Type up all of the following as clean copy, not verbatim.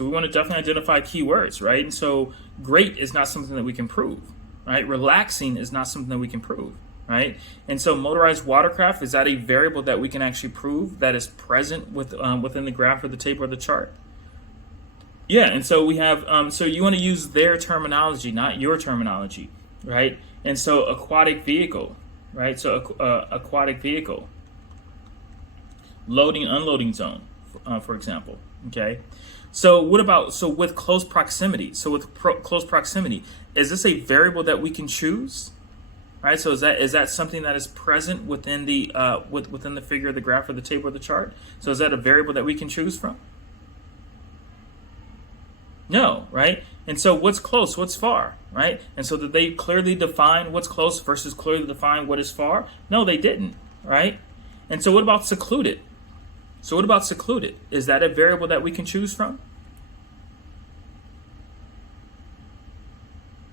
So we want to definitely identify keywords, right? And so great is not something that we can prove, right? Relaxing is not something that we can prove, right? And so motorized watercraft, is that a variable that we can actually prove that is present within the graph or the table or the chart? Yeah, and so we have, so you want to use their terminology, not your terminology, right? And so aquatic vehicle, right? So aquatic vehicle, loading, unloading zone, for example, okay? So what about, so with close proximity, close proximity, is this a variable that we can choose? Right, so is that something that is present within the within the figure, the graph, or the table, or the chart? So is that a variable that we can choose from? No, right? And so what's close, what's far, right? And so did they clearly define what's close versus clearly define what is far? No, they didn't, right? And so what about secluded? So what about secluded? Is that a variable that we can choose from?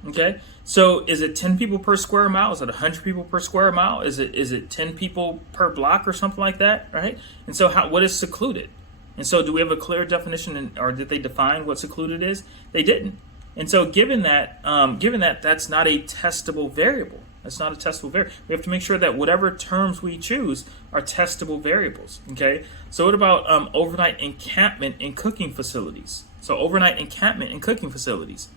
Okay, so is it 10 people per square mile? Is it 100 people per square mile? Is it 10 people per block or something like that, right? And so what is secluded? And so do we have a clear definition, or did they define what secluded is? They didn't. And so given that that's not a testable variable. That's not a testable variable. We have to make sure that whatever terms we choose are testable variables, okay? So what about overnight encampment in cooking facilities? So overnight encampment in cooking facilities.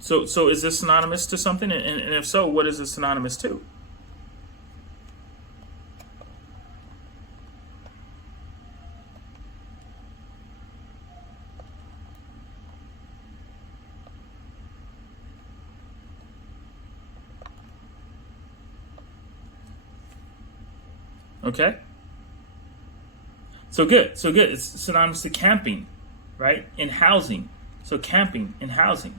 So is this synonymous to something? And if so, what is it synonymous to? Okay. So good. It's synonymous to camping, right? In housing. So camping in housing.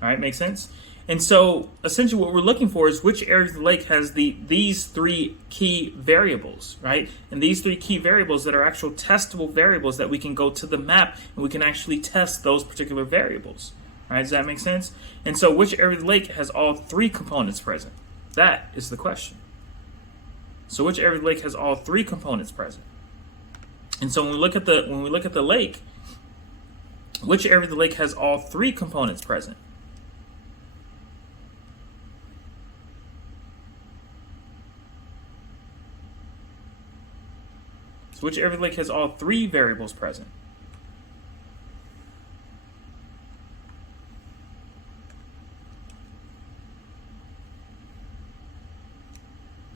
All right, makes sense? And so essentially what we're looking for is which area of the lake has these three key variables, right? And these three key variables that are actual testable variables that we can go to the map and we can actually test those particular variables. All right, does that make sense? And so which area of the lake has all three components present? That is the question. So which area of the lake has all three components present? And so when we look at the lake, which area of the lake has all three components present? So which area of the lake has all three variables present?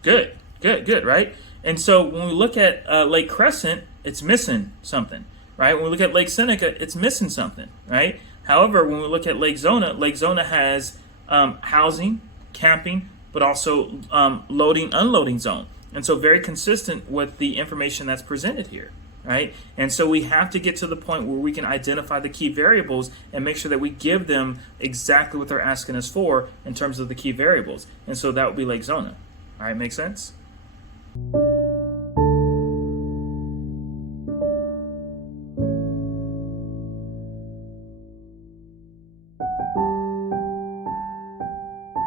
Good, right? And so when we look at Lake Crescent, it's missing something, right? When we look at Lake Seneca, it's missing something, right? However, when we look at Lake Zona has housing, camping, but also loading, unloading zone. And so very consistent with the information that's presented here, right? And so we have to get to the point where we can identify the key variables and make sure that we give them exactly what they're asking us for in terms of the key variables. And so that would be Lake Zona. All right, make sense?